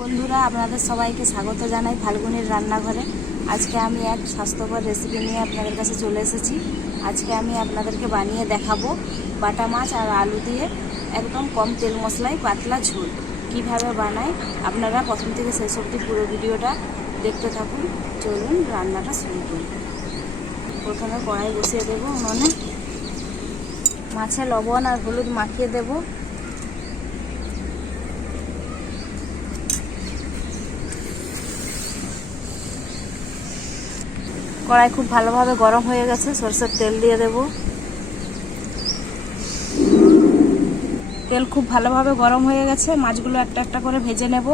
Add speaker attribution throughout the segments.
Speaker 1: বন্ধুরা, আপনাদের সবাইকে স্বাগত জানাই ফাল্গুনের রান্নাঘরে। আজকে আমি এক স্বাস্থ্যকর রেসিপি নিয়ে আপনাদের কাছে চলে এসেছি। আজকে আমি আপনাদেরকে বানিয়ে দেখাবো বাটা মাছ আর আলু দিয়ে একদম কম তেল মশলায় পাতলা ঝোল। কীভাবে বানাই আপনারা প্রথম থেকে শেষ অবধি পুরো ভিডিওটা দেখতে থাকুন। চলুন রান্নাটা শুরু করুন প্রথমে কড়াই বসিয়ে দেবো উনুনে। মাছে লবণ আর হলুদ মাখিয়ে দেবো। কড়াই খুব ভালোভাবে গরম হয়ে গেছে, সরষের তেল দিয়ে দেব। তেল খুব ভালোভাবে গরম হয়ে গেছে, মাছগুলো একটা একটা করে ভেজে নেব।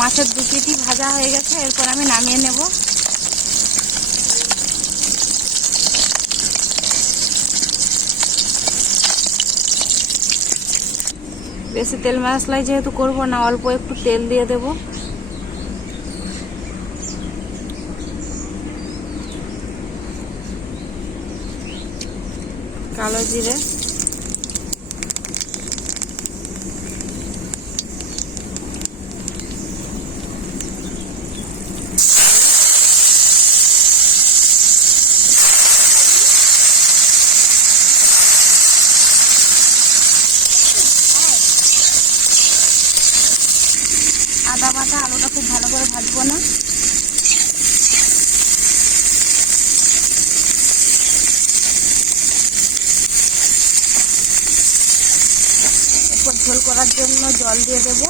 Speaker 1: মাছের দু পিটি ভাজা হয়ে গেছে, এরপর আমি নামিয়ে নেব। বেশি তেল মশলাই যেহেতু করব না অল্প একটু তেল দিয়ে দেব। কালো জিরে। আদা বাটা আলুটা খুব ভালো করে ভাজবো না। ঝোল করার জন্য জল দিয়ে দেব।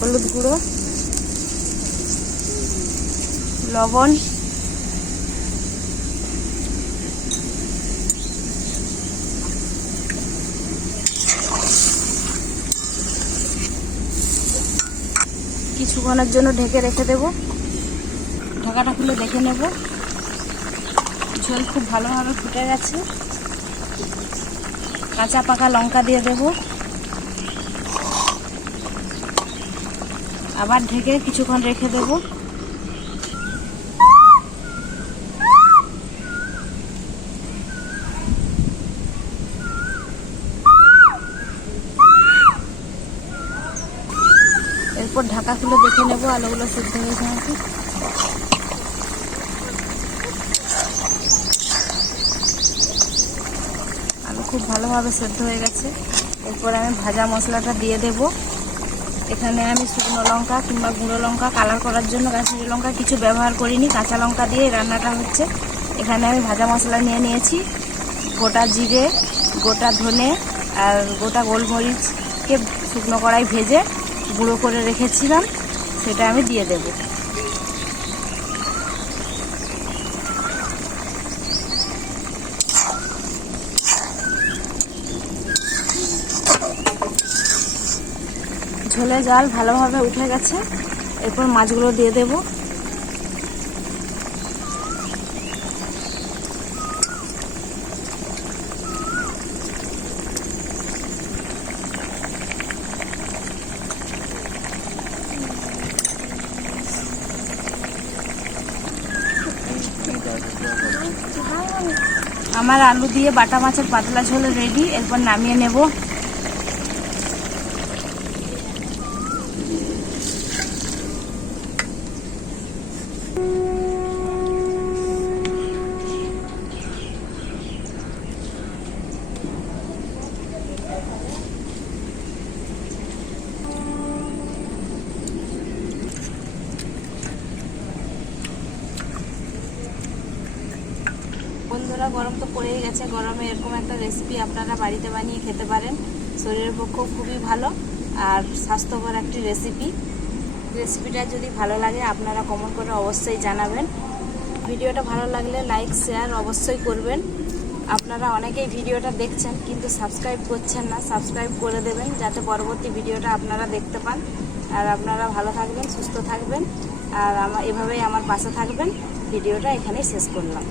Speaker 1: হলুদ গুঁড়ো, লবণ কিছুক্ষণের জন্য ঢেকে রেখে দেব। ঢাকাটা খুলে দেখে নেব। ঝোল খুব ভালোভাবে ফুটে গেছে। কাঁচা পাকা লঙ্কা দিয়ে দেব। আবার ঢেকে কিছুক্ষণ রেখে দেব। এরপর ঢাকা খুলে দেখে নেব, আলুগুলো সিদ্ধ হয়েছে নাকি আলু খুব ভালোভাবে সেদ্ধ হয়ে গেছে। এরপর আমি ভাজা মশলাটা দিয়ে দেব। এখানে আমি শুকনো লঙ্কা কিংবা গুঁড়ো লঙ্কা, কালার করার জন্য কাশ্মীরি লঙ্কা কিছু ব্যবহার করিনি, কাঁচা লঙ্কা দিয়ে রান্নাটা হচ্ছে। এখানে আমি ভাজা মশলা নিয়ে নিয়েছি। গোটা জিরে, গোটা ধনে আর গোটা গোলমরিচকে শুকনো কড়াই ভেজে গুঁড়ো করে রেখেছিলাম, সেটা আমি দিয়ে দেব। ঝোলে জাল ভালোভাবে উঠে গেছে, এরপর মাছগুলো দিয়ে দেব। আমার আলু দিয়ে বাটা মাছের পাতলা ঝোল রেডি এরপর নামিয়ে নেব। বন্ধুরা, গরম তো পড়েই গেছে। গরমে এরকম একটা রেসিপি আপনারা বাড়িতে বানিয়ে খেতে পারেন। শরীরের পক্ষেও খুবই ভালো আর স্বাস্থ্যকর একটি রেসিপি রেসিপিটা যদি ভালো লাগে, আপনারা কমেন্ট করে অবশ্যই জানাবেন। ভিডিওটা ভালো লাগলে লাইক শেয়ার অবশ্যই করবেন। আপনারা অনেকেই ভিডিওটা দেখছেন, কিন্তু সাবস্ক্রাইব করছেন না সাবস্ক্রাইব করে দেবেন, যাতে পরবর্তী ভিডিওটা আপনারা দেখতে পান। আর আপনারা ভালো থাকবেন, সুস্থ থাকবেন। আর আমার এভাবেই আমার পাশে থাকবেন। ভিডিওটা এখানেই শেষ করলাম।